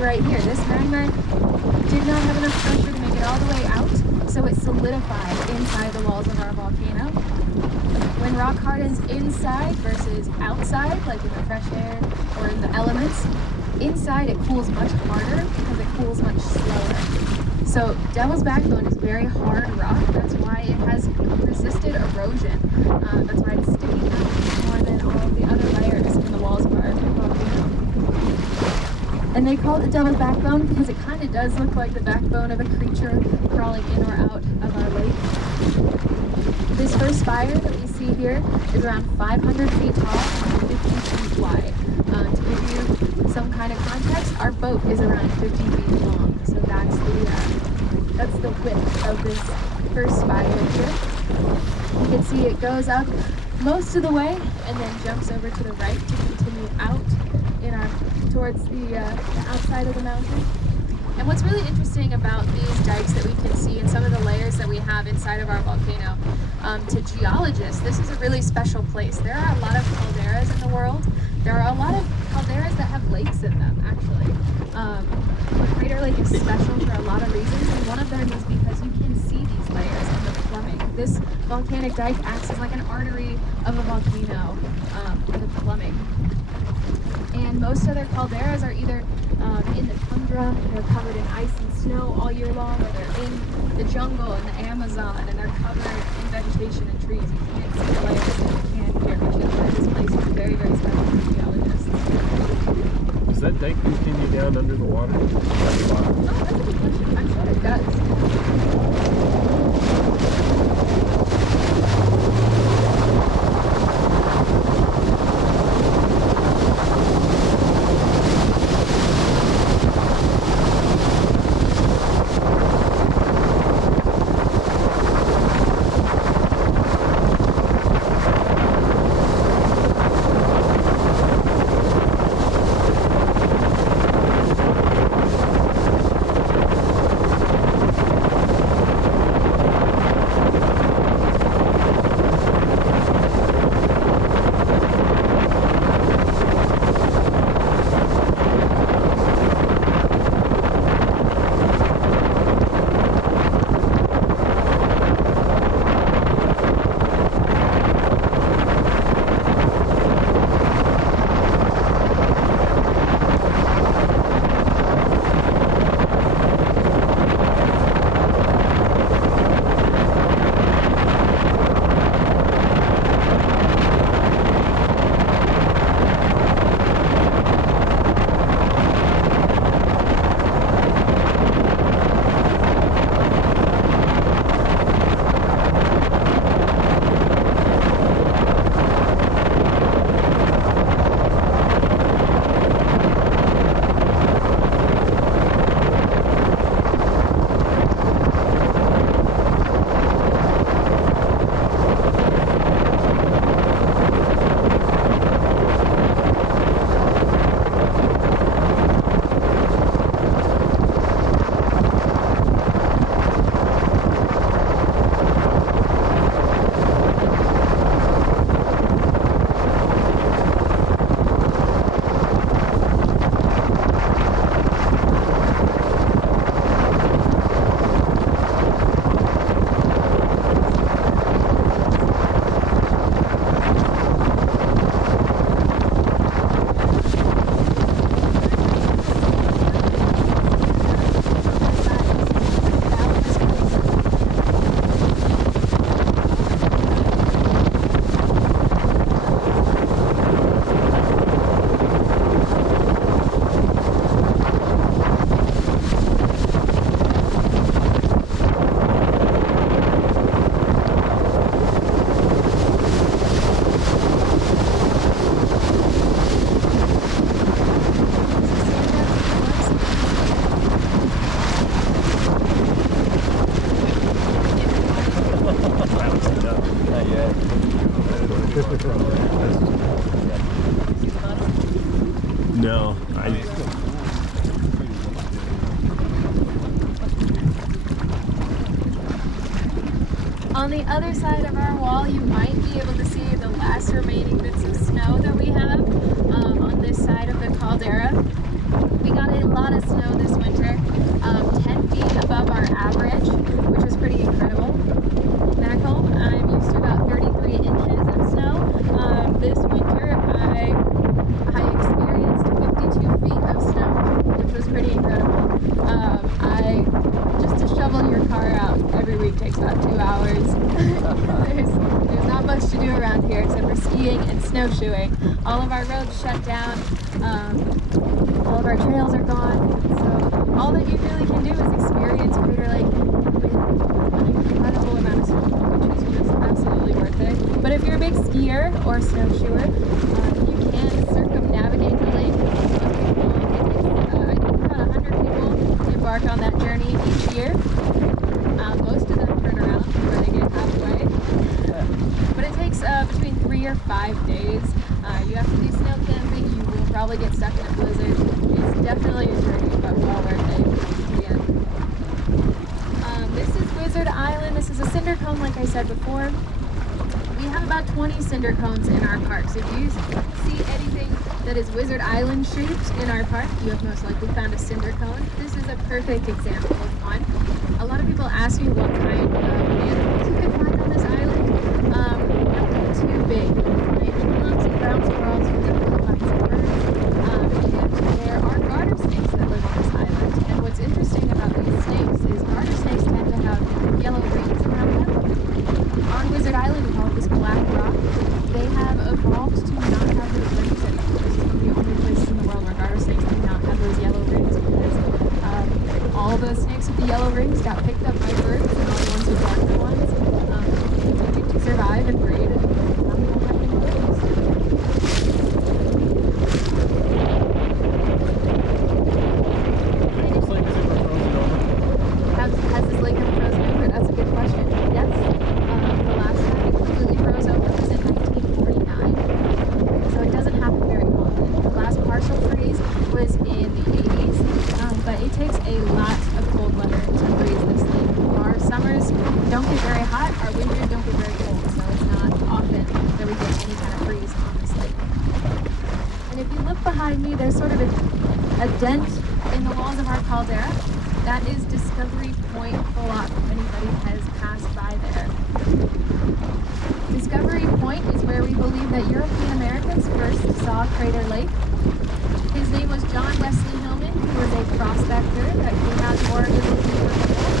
right here. This magma did not have enough pressure to make it all the way out, so it solidified inside the walls of our volcano. When rock hardens inside versus outside, like in the fresh air or in the elements, inside it cools much harder because it cools much slower. So Devil's Backbone is very hard rock. That's why it has resisted erosion. That's why it's sticking out more than all of the other layers in the walls of our volcano. And they call it the Devil's Backbone because it kind of does look like the backbone of a creature crawling in or out of our lake. This first spire that we see here is around 500 feet tall and 50 feet wide. To give you some kind of context, our boat is around 50 feet long, so that's the width of this first spire here. You can see it goes up most of the way and then jumps over to the right to continue out towards the outside of the mountain. And what's really interesting about these dikes that we can see and some of the layers that we have inside of our volcano, to geologists, this is a really special place. There are a lot of calderas in the world. There are a lot of calderas that have lakes in them, actually. The Crater Lake is special for a lot of reasons, and one of them is because you can see these layers and the plumbing. This volcanic dike acts as like an artery of a volcano for the plumbing. And most other calderas are either in the tundra, they're covered in ice and snow all year long, or they're in the jungle and the Amazon, and they're covered in vegetation and trees. You can't see the layers, you can't hear each other. This place is very, very special for geologists. Does that dike continue down under the water? Oh, that's a good question. I'm sure it does. No, On the other side of our wall, you might be able to see the last remaining bits of snow that we have on this side of the caldera. We We got a lot of snow this winter, 10 feet above our average, which was pretty incredible. Back home, I'm used to about 33 inches of snow. This winter, I experienced 52 feet of snow, which was pretty incredible. Just to shovel your car out every week takes about 2 hours. there's not much to do around here except for skiing and snowshoeing. All of our roads shut down. All of our trails are gone. So all that you really can do is experience Crater Lake with an incredible amount of snow, which is just absolutely worth it. But if you're a big skier or snowshoer, you can circumnavigate the lake. I think about 100 people embark on that journey each year. Most of them turn around before they get halfway. But it takes between 3 or 5 days. You have to do snow camping. You will probably get stuck in a blizzard. It's definitely a journey, but well worth it to the end. This is Wizard Island. This is a cinder cone, like I said before. We have about 20 cinder cones in our park. So if you see anything that is Wizard Island shaped in our park, you have most likely found a cinder cone. This is a perfect example of one. A lot of people ask me what kind of animals you can find on this island. Nothing too big. You can find chipmunks and ground squirrels, you can definitely find some birds. And there are garter snakes that live on this island. And what's interesting about these snakes is garter snakes tend to have yellow rings around them. On Wizard Island, we call it this black rock. They have evolved to not have those rings anymore. This is one of the only places in the world where garter snakes do not have those yellow rings because all the snakes with the yellow rings got picked up by birds, and all the ones with darker ones continued to survive and breed, and now we don't have any more rings. This lake is ever frozen over? Has this lake ever frozen over? That's a good question. Yes. The last time it completely froze over was in 1949, so it doesn't happen very often. The last partial freeze was in the 80s, but it takes a lot of cold weather to freeze this lake. Our summers don't get very hot, our winters don't get very cold, so it's not often that we get any kind of freeze on this lake. And if you look behind me, there's sort of a dent in the walls of our caldera. That is Discovery Point Pull-Off, if anybody has passed by there. Discovery Point is where we believe that European Americans first saw Crater Lake. His name was John Wesley Hillman. He was a prospector that came out to Oregon looking for gold.